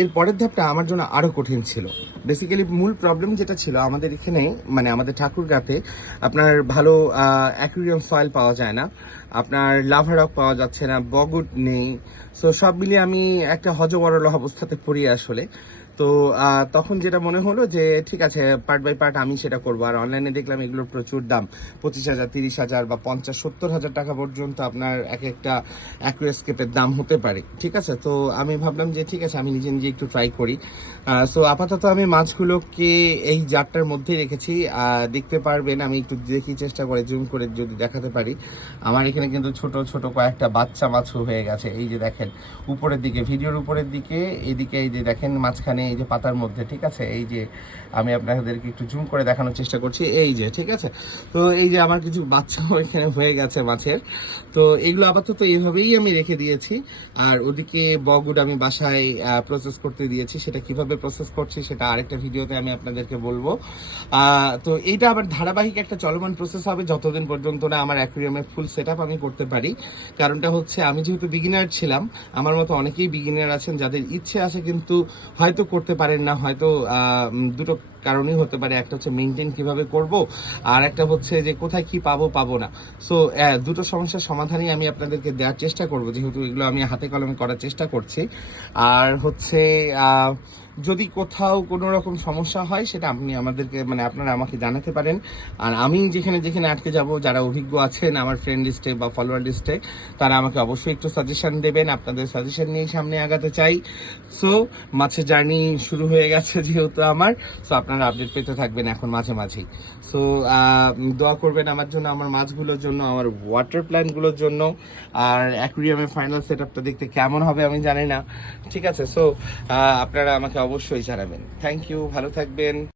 এর পরের ধাপটা আমার জন্য আরও কঠিন ছিল। বেসিক্যালি মূল প্রবলেম যেটা ছিল আমাদের এখানে, মানে আমাদের ঠাকুরগাঁতে আপনার ভালো অ্যাকুরিয়াম সয়েল পাওয়া যায় না, আপনার লাভা রক পাওয়া যাচ্ছে না, বগুড নেই। সো সব মিলিয়ে আমি একটা হজবরল অবস্থাতে পড়ি আসলে। তো তখন যেটা মনে হলো যে ঠিক আছে, পার্ট বাই পার্ট আমি সেটা করবো। আর অনলাইনে দেখলাম এগুলোর প্রচুর দাম, 25,000, 30,000 বা 50-70,000 টাকা পর্যন্ত আপনার এক একটা অ্যাকুয়াস্কেপের দাম হতে পারে। ঠিক আছে, তো আমি ভাবলাম যে ঠিক আছে, আমি নিজে নিজে একটু ট্রাই করি। সো আপাতত আমি মাছগুলোকে এই জারটার মধ্যে রেখেছি। দেখতে পারবেন, আমি একটু দেখি, চেষ্টা করে জুম করে যদি দেখাতে পারি। আমার এখানে কিন্তু ছোট ছোট কয়েকটা বাচ্চা মাছও হয়ে গেছে। এই যে দেখেন উপরের দিকে, ভিডিওর উপরের দিকে, এইদিকে এই যে দেখেন মাঝখানে এই যে পাতার মধ্যে। ঠিক আছে, এই যে আমি আপনাদেরকে একটু জুম করে দেখানোর চেষ্টা করছি, এই যে ঠিক আছে। তো এই যে আমার কিছু বাচ্চাও এখানে হয়ে গেছে মাছের। তো এগুলো আপাতত এইভাবেই আমি রেখে দিয়েছি। আর ওদিকে বগুড আমি বাসায় প্রসেস করতে দিয়েছি। সেটা কিভাবে প্রসেস করছি সেটা আরেকটা ভিডিওতে আমি আপনাদেরকে বলবো। তো এইটা আবার ধারাবাহিক একটা চলমান প্রসেস হবে যতদিন পর্যন্ত না আমার অ্যাকুরিয়ামের ফুল সেট আপ আমি করতে পারি। কারণটা হচ্ছে, আমি যেহেতু বিগিনার ছিলাম, আমার মতো অনেকেই বিগিনার আছেন যাদের ইচ্ছে আছে কিন্তু হয়তো করতে পারেন না। হয়তো দুটো কারণই হতে পারে, একটা হচ্ছে মেনটেন কিভাবে করব, আর একটা হচ্ছে যে কোথায় কি পাবো না। সো দুটো সমস্যার সমাধানই আমি আপনাদেরকে দেওয়ার চেষ্টা করব, যেহেতু এগুলো আমি হাতে কলমে করার চেষ্টা করছি। আর হচ্ছে যদি কোথাও কোনো রকম সমস্যা হয় সেটা আপনি আমাদেরকে, মানে আপনারা আমাকে জানাতে পারেন। আর আমি যেখানে যেখানে আটকে যাব, যারা অভিজ্ঞ আছেন আমার ফ্রেন্ড লিস্টে বা ফলোয়ার লিস্টে, তারা আমাকে অবশ্যই একটু সাজেশন দেবেন। আপনাদের সাজেশন নিয়েই সামনে আগাতে চাই। সো মাছের জার্নি শুরু হয়ে গেছে যেহেতু আমার, সো আপনারা আপডেট পেতে থাকবেন এখন মাঝে মাঝেই। সো দোয়া করবেন আমার জন্য, আমার মাছগুলোর জন্য, আমার ওয়াটার প্ল্যান্টগুলোর জন্য। আর অ্যাকুরিয়ামের ফাইনাল সেট আপটা দেখতে কেমন হবে আমি জানি না। ঠিক আছে, সো আপনারা আমাকে অবশ্যই জানাবেন। থ্যাংক ইউ, ভালো থাকবেন।